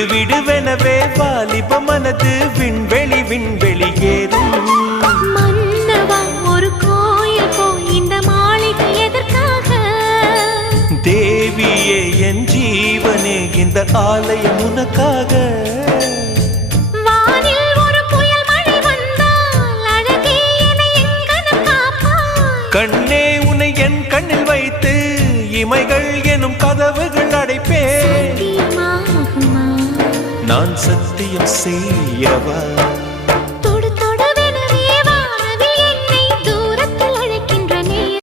விடுவிடுவெனவே வாலிப மனது விண்வெளி விண்வெளி ஏறும். மன்னவா ஒரு கோயில் போய் இந்த மாளிகை எதற்காக? தேவியே என் ஜீவனே இந்த ஆலயம் உனக்காக. வானில் ஒரு புயல் மழை வந்தால் அழகே என்னை எங்கனம் காப்பாய். கண்ணே உன்னை என் கண்ணில் வைத்து இமைகள் எனும் கதவுகள் அடைப்பேன். சத்தியமாகுமா? நான் சத்தியம் செய்யவா?